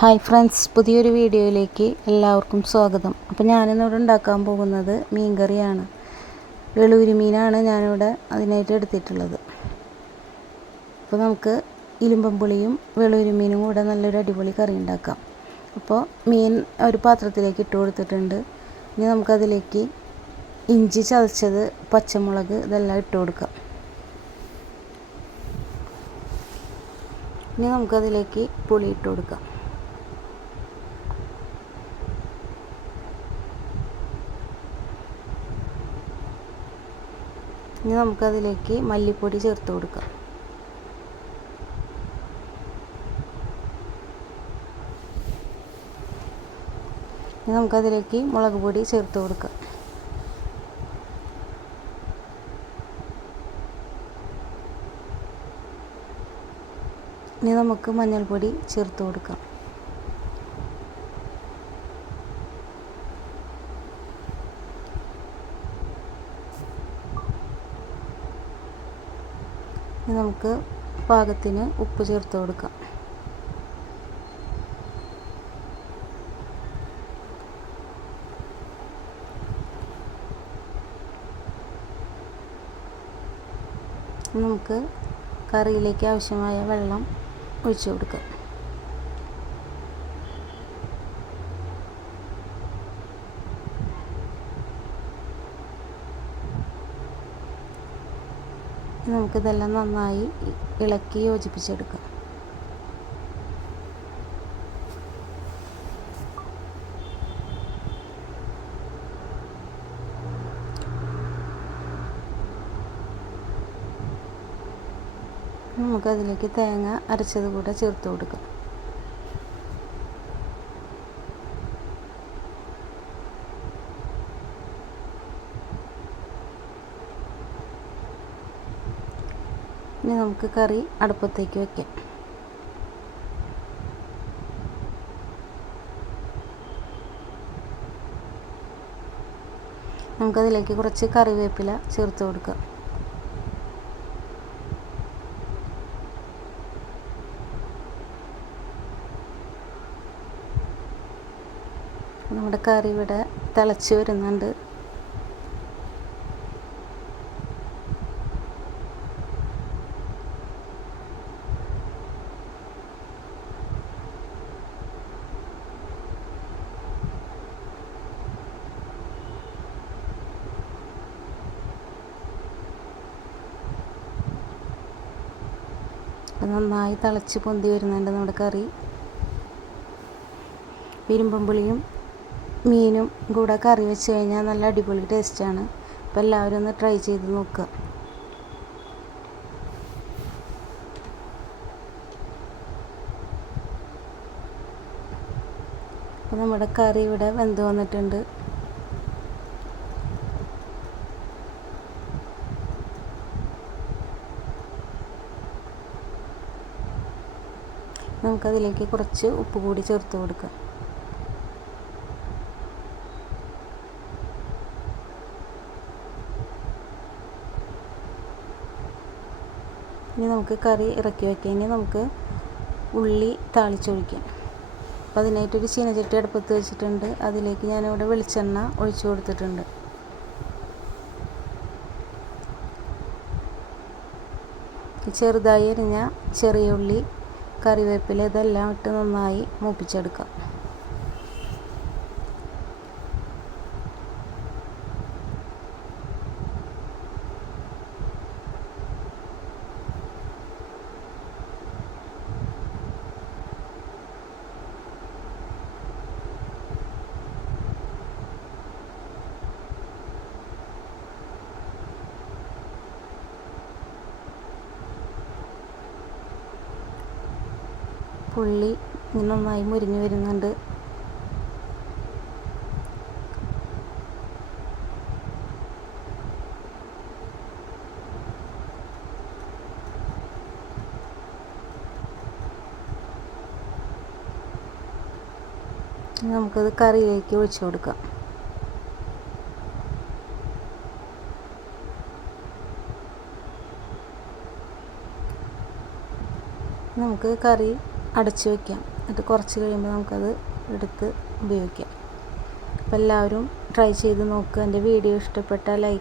Hi friends പുതിയൊരു വീഡിയോയിലേക്ക് എല്ലാവർക്കും സ്വാഗതം. അപ്പോൾ ഞാനിന്നിവിടെ ഉണ്ടാക്കാൻ പോകുന്നത് മീൻ കറിയാണ് വെളൂരി മീനാണ് ഞാനിവിടെ അതിനായിട്ട് എടുത്തിട്ടുള്ളത്. അപ്പോൾ നമുക്ക് ഇലുമ്പം പുളിയും വെളൂരി മീനും കൂടെ നല്ലൊരു അടിപൊളി കറി ഉണ്ടാക്കാം. അപ്പോൾ മീൻ ഒരു പാത്രത്തിലേക്ക് ഇട്ട് കൊടുത്തിട്ടുണ്ട്. ഇനി നമുക്കതിലേക്ക് ഇഞ്ചി ചതച്ചത് പച്ചമുളക് ഇതെല്ലാം ഇട്ട് കൊടുക്കാം. ഇനി നമുക്കതിലേക്ക് പുളി ഇട്ട് കൊടുക്കാം. ഇനി നമുക്കതിലേക്ക് മല്ലിപ്പൊടി ചേർത്ത് കൊടുക്കാം. ഇനി നമുക്കതിലേക്ക് മുളക് പൊടി ചേർത്ത് കൊടുക്കാം. ഇനി നമുക്ക് മഞ്ഞൾപ്പൊടി ചേർത്ത് കൊടുക്കാം. നമുക്ക് പാകത്തിന് ഉപ്പ് ചേർത്ത് കൊടുക്കാം. നമുക്ക് കറിയിലേക്ക് ആവശ്യമായ വെള്ളം ഒഴിച്ചു കൊടുക്കാം. നമുക്കിതെല്ലാം നന്നായി ഇളക്കി യോജിപ്പിച്ചെടുക്കാം. നമുക്കതിലേക്ക് തേങ്ങ അരച്ചത് കൂടെ ചേർത്ത് കൊടുക്കാം. ഇനി നമുക്ക് കറി അടുപ്പത്തേക്ക് വയ്ക്കാം നമുക്കതിലേക്ക് കുറച്ച് കറിവേപ്പില ചേർത്ത് കൊടുക്കാം. നമ്മുടെ കറി ഇവിടെ തിളച്ച് വരുന്നുണ്ട്. നന്നായി തിളച്ച് പൊന്തി വരുന്നുണ്ട് നമ്മുടെ കറി. ഇരുമ്പുളിയും മീനും കൂടെ കറി വെച്ച് കഴിഞ്ഞാൽ നല്ല അടിപൊളി ടേസ്റ്റാണ് അപ്പോൾ എല്ലാവരും ഒന്ന് ട്രൈ ചെയ്ത് നോക്കുക. അപ്പോൾ നമ്മുടെ കറി ഇവിടെ വെന്ത് വന്നിട്ടുണ്ട്. നമുക്കതിലേക്ക് കുറച്ച് ഉപ്പ് കൂടി ചേർത്ത് കൊടുക്കാം ഇനി നമുക്ക് കറി ഇറക്കി വയ്ക്കാം ഇനി നമുക്ക് ഉള്ളി താളിച്ചൊഴിക്കാം. അപ്പോൾ അതിനായിട്ടൊരു ചീനച്ചട്ടി അടുപ്പത്ത് വെച്ചിട്ടുണ്ട്. അതിലേക്ക് ഞാനിവിടെ വെളിച്ചെണ്ണ ഒഴിച്ചു കൊടുത്തിട്ടുണ്ട്. ചെറുതായി അരിഞ്ഞ ചെറിയ ഉള്ളി കറിവേപ്പില ഇതെല്ലാം ഇട്ട് നന്നായി മൂപ്പിച്ചെടുക്കാം. പുള്ളി നന്നായി മുരിഞ്ഞു വരുന്നുണ്ട്. നമുക്കത് കറിയിലേക്ക് ഒഴിച്ചു കൊടുക്കാം. നമുക്ക് കറി അടച്ചു വയ്ക്കാം. എന്നിട്ട് കുറച്ച് കഴിയുമ്പോൾ നമുക്കത് എടുത്ത് ഉപയോഗിക്കാം. അപ്പോൾ എല്ലാവരും ട്രൈ ചെയ്ത് നോക്കുക എന്റെ വീഡിയോ ഇഷ്ടപ്പെട്ടാൽ ലൈക്ക്